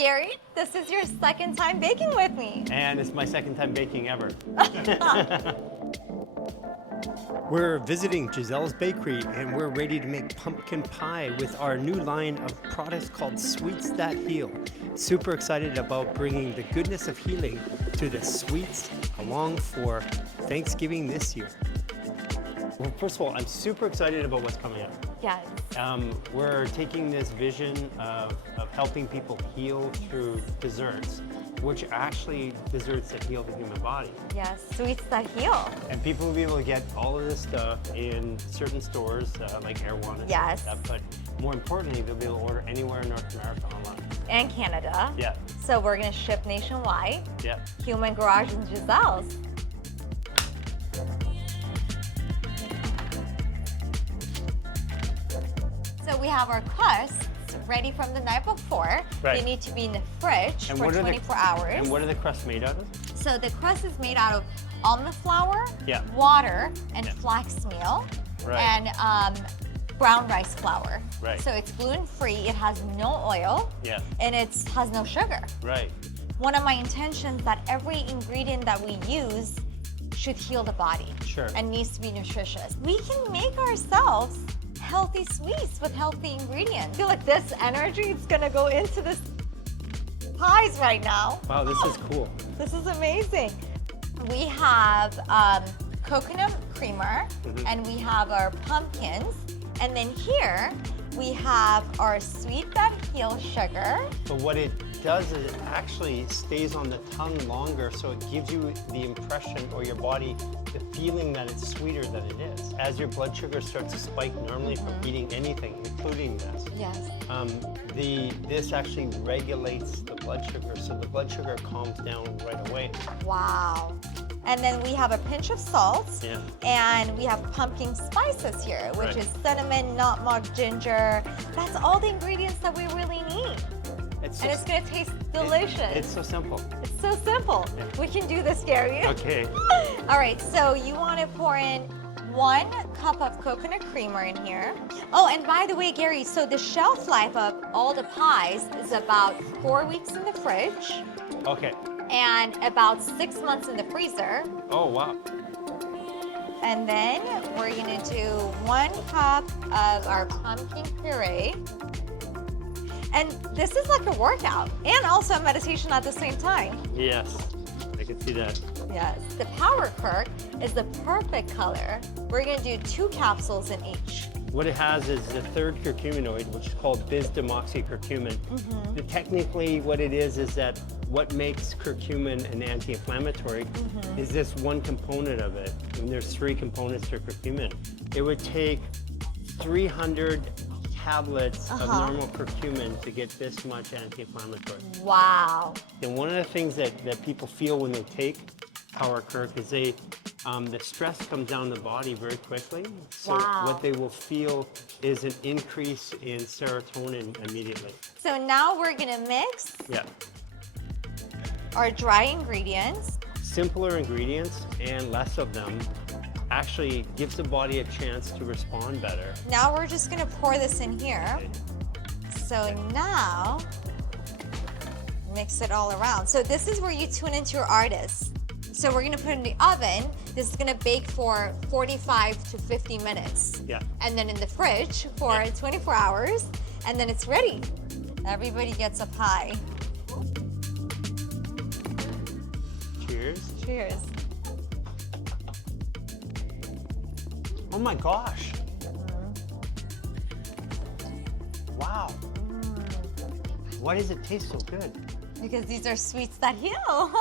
Garry, this is your second time baking with me. And it's my second time baking ever. We're visiting Giselle's bakery and we're ready to make pumpkin pie with our new line of products called Sweets That Heal. Super excited about bringing the goodness of healing to the sweets along for Thanksgiving this year. Well, first of all, I'm super excited about what's coming up. Yes. We're taking this vision of helping people heal through desserts, which are actually desserts that heal the human body. Yes, Sweets That Heal. And people will be able to get all of this stuff in certain stores like Erewhon and Yes. stuff like that. But more importantly, they'll be able to order anywhere in North America online. And Canada. Yeah. So we're gonna ship nationwide. Yeah. Human Garage and Giselle's. So we have our crusts ready from the night before. Right. They need to be in the fridge for 24 hours. And what are the crusts made out of? So the crust is made out of almond flour, Yeah. water, and Yeah. flax meal, Right. and brown rice flour. Right. So it's gluten-free, it has no oil, Yeah. and it has no sugar. Right. One of my intentions that every ingredient that we use should heal the body. Sure. And needs to be nutritious. We can make ourselves healthy sweets with healthy ingredients. I feel like this energy is gonna go into this pies right now. Wow, this is cool. This is amazing. We have coconut creamer, and we have our pumpkins, and then here we have our Sweet That Heal sugar. But what it does is it actually stays on the tongue longer, so it gives you the impression, or your body, the feeling that it's sweeter than it is. As your blood sugar starts to spike normally from eating anything, including this, Yes. this actually regulates the blood sugar, so the blood sugar calms down right away. Wow. And then we have a pinch of salt, Yeah. and we have pumpkin spices here, which Right. is cinnamon, nutmeg, ginger. That's all the ingredients that we really need. It's And it's gonna taste delicious. It's so simple. It's so simple. Yeah. We can do this, Garry. Okay. All right, so you want to pour in 1 cup of coconut creamer in here. Oh, and by the way, Garry, so the shelf life of all the pies is about 4 weeks in the fridge Okay. and about 6 months in the freezer. Oh, wow. And then we're gonna do 1 cup of our pumpkin puree. And this is like a workout and also a meditation at the same time. Yes, I can see that. Yes, the PowerCurc is the perfect color. We're gonna do 2 capsules in each. What it has is the third curcuminoid, which is called bis-demoxycurcumin. Technically, what it is that what makes curcumin an anti-inflammatory is this one component of it. And there's 3 components to curcumin. It would take 300 tablets of normal curcumin to get this much anti-inflammatory. Wow. And one of the things that people feel when they take PowerCurc is the stress comes down the body very quickly. So Wow. what they will feel is an increase in serotonin immediately. So now we're gonna mix Yeah. our dry ingredients. Simpler ingredients and less of them actually gives the body a chance to respond better. Now we're just gonna pour this in here. Okay. So now, mix it all around. So this is where you tune into your artist. So we're gonna put it in the oven. This is gonna bake for 45 to 50 minutes. Yeah. And then in the fridge for 24 hours, and then it's ready. Everybody gets a pie. Cheers. Cheers. Oh my gosh. Wow. Why does it taste so good? Because these are sweets that heal.